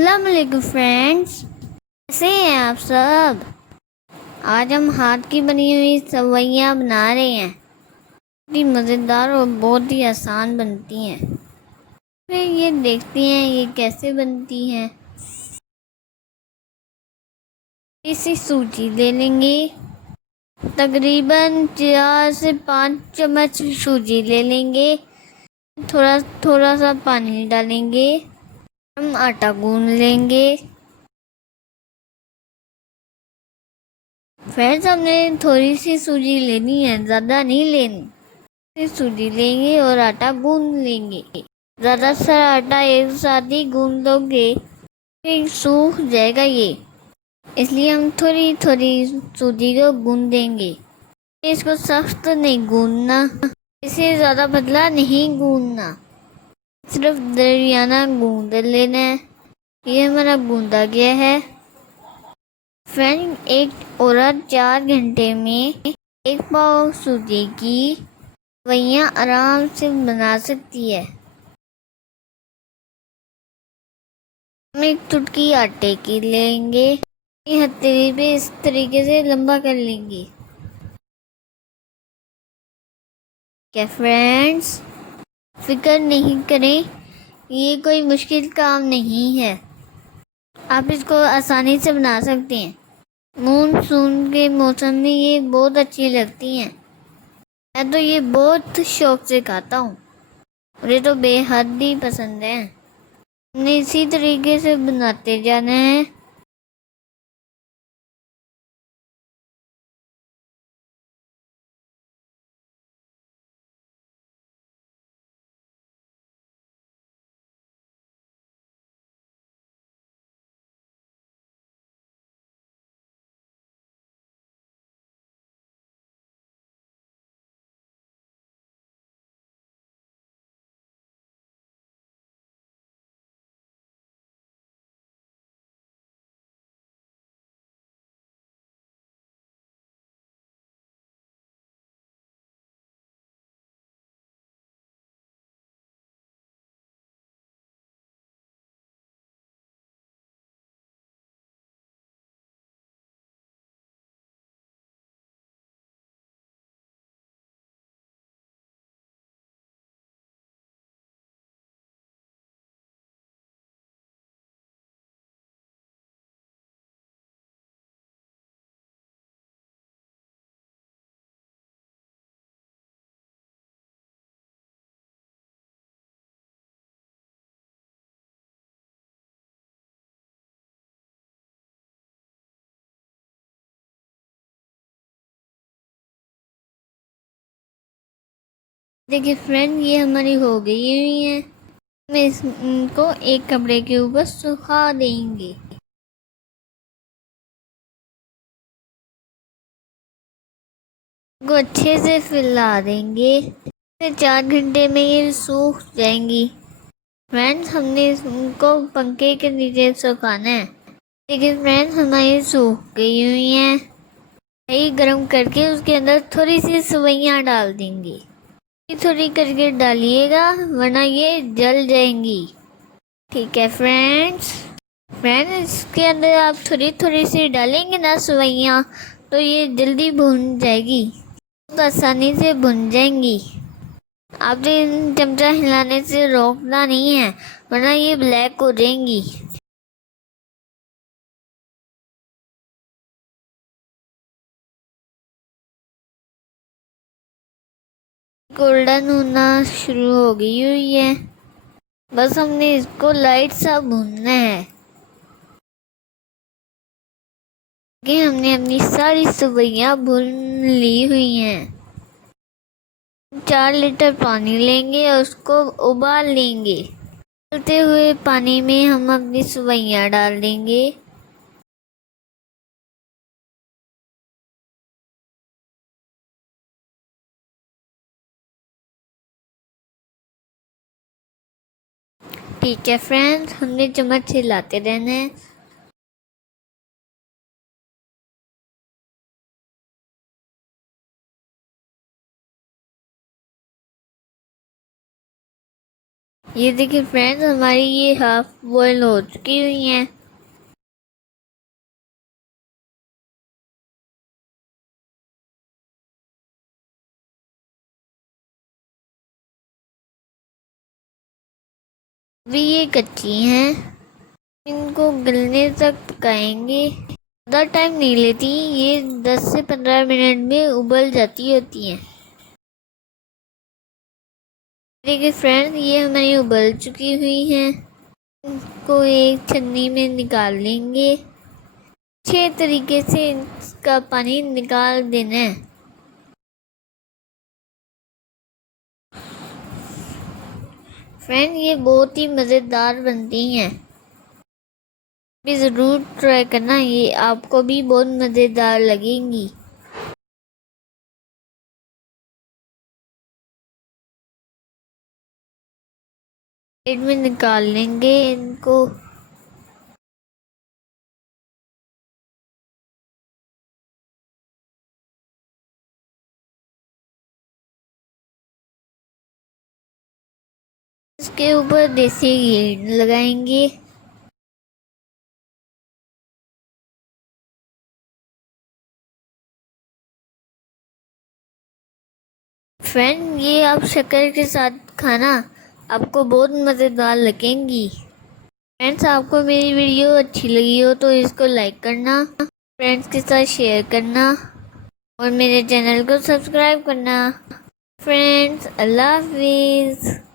अस्सलाम वालेकुम फ्रेंड्स, कैसे हैं आप सब। आज हम हाथ की बनी हुई सवैयाँ बना रहे हैं। बहुत ही मज़ेदार और बहुत ही आसान बनती हैं। फिर ये देखते हैं ये कैसे बनती हैं। इसी सूजी ले लेंगे, तकरीबन 4 से 5 चम्मच सूजी ले लेंगे। थोड़ा थोड़ा सा पानी डालेंगे। हम आटा गूंद लेंगे। फ्रेंड्स, हमने थोड़ी सी सूजी लेनी है, ज़्यादा नहीं लेनी। सूजी लेंगे और आटा गूंद लेंगे। ज़्यादा सारा आटा एक साथ ही गूंद दोगे फिर सूख जाएगा ये, इसलिए हम थोड़ी थोड़ी सूजी को गूंदेंगे। इसको सख्त नहीं गूंदना, इसे ज़्यादा पतला नहीं गूंदना, सिर्फ दरमियाना गूंद लेना है। ये हमारा गूंदा गया है। फ्रेंड, एक औरत 4 घंटे में 1 पाव सूजी की सवैयाँ आराम से बना सकती है। हम एक चुटकी आटे की लेंगे। हथेली पे इस तरीके से लंबा कर लेंगे। क्या फ्रेंड्स, फिक्र नहीं करें, ये कोई मुश्किल काम नहीं है। आप इसको आसानी से बना सकते हैं। मानसून के मौसम में ये बहुत अच्छी लगती हैं। मैं तो ये बहुत शौक से खाता हूँ, मुझे तो बेहद ही पसंद है। हमने इसी तरीके से बनाते जाना है। देखिए फ्रेंड, ये हमारी हो गई हुई है। हम इनको एक कपड़े के ऊपर सुखा देंगे। को अच्छे से फैला देंगे। 4 घंटे में ये सूख जाएंगी। फ्रेंड्स, हमने इनको पंखे के नीचे सुखाना है। देखिए फ्रेंड्स, हमारी सूख गई हुई हैं। कढ़ाई गरम करके उसके अंदर थोड़ी सी सवैयाँ डाल देंगे। थोड़ी करके डालिएगा वरना ये जल जाएंगी। ठीक है फ्रेंड्स। इसके अंदर आप थोड़ी थोड़ी सी डालेंगे ना सवैयाँ, तो ये जल्दी भुन जाएगी, बहुत आसानी से भुन जाएंगी। आपने इन चमचा हिलाने से रोकना नहीं है, वरना ये ब्लैक हो जाएंगी। गोल्डन होना शुरू हो गई हुई है, बस हमने इसको लाइट सा भूनना है कि हमने अपनी सारी सवैयाँ भून ली हुई हैं। 4 लीटर पानी लेंगे और उसको उबाल लेंगे। उबलते हुए पानी में हम अपनी सवैयाँ डाल देंगे। ठीक है फ्रेंड्स, हमने चम्मच हिलाते रहना है। ये देखिए फ्रेंड्स, हमारी ये हाफ बॉयल हो चुकी हुई हैं। अभी ये कच्ची हैं, इनको गलने तक पकाएंगे। ज़्यादा टाइम नहीं लेती, ये 10 से 15 मिनट में उबल जाती होती हैं। देखिए फ्रेंड्स, ये हमारी उबल चुकी हुई हैं। इनको एक छन्नी में निकाल लेंगे। अच्छे तरीके से इसका पानी निकाल देना है। फ्रेंड, ये बहुत ही मज़ेदार बनती हैं, भी ज़रूर ट्राई करना, ये आपको भी बहुत मज़ेदार लगेंगी। प्लेट में निकाल लेंगे इनको। इसके ऊपर देसी घी लगाएंगे। फ्रेंड, ये आप शक्कर के साथ खाना, आपको बहुत मज़ेदार लगेंगी। फ्रेंड्स, आपको मेरी वीडियो अच्छी लगी हो तो इसको लाइक करना, फ्रेंड्स के साथ शेयर करना और मेरे चैनल को सब्सक्राइब करना। फ्रेंड्स, अल्लाह हाफिज़।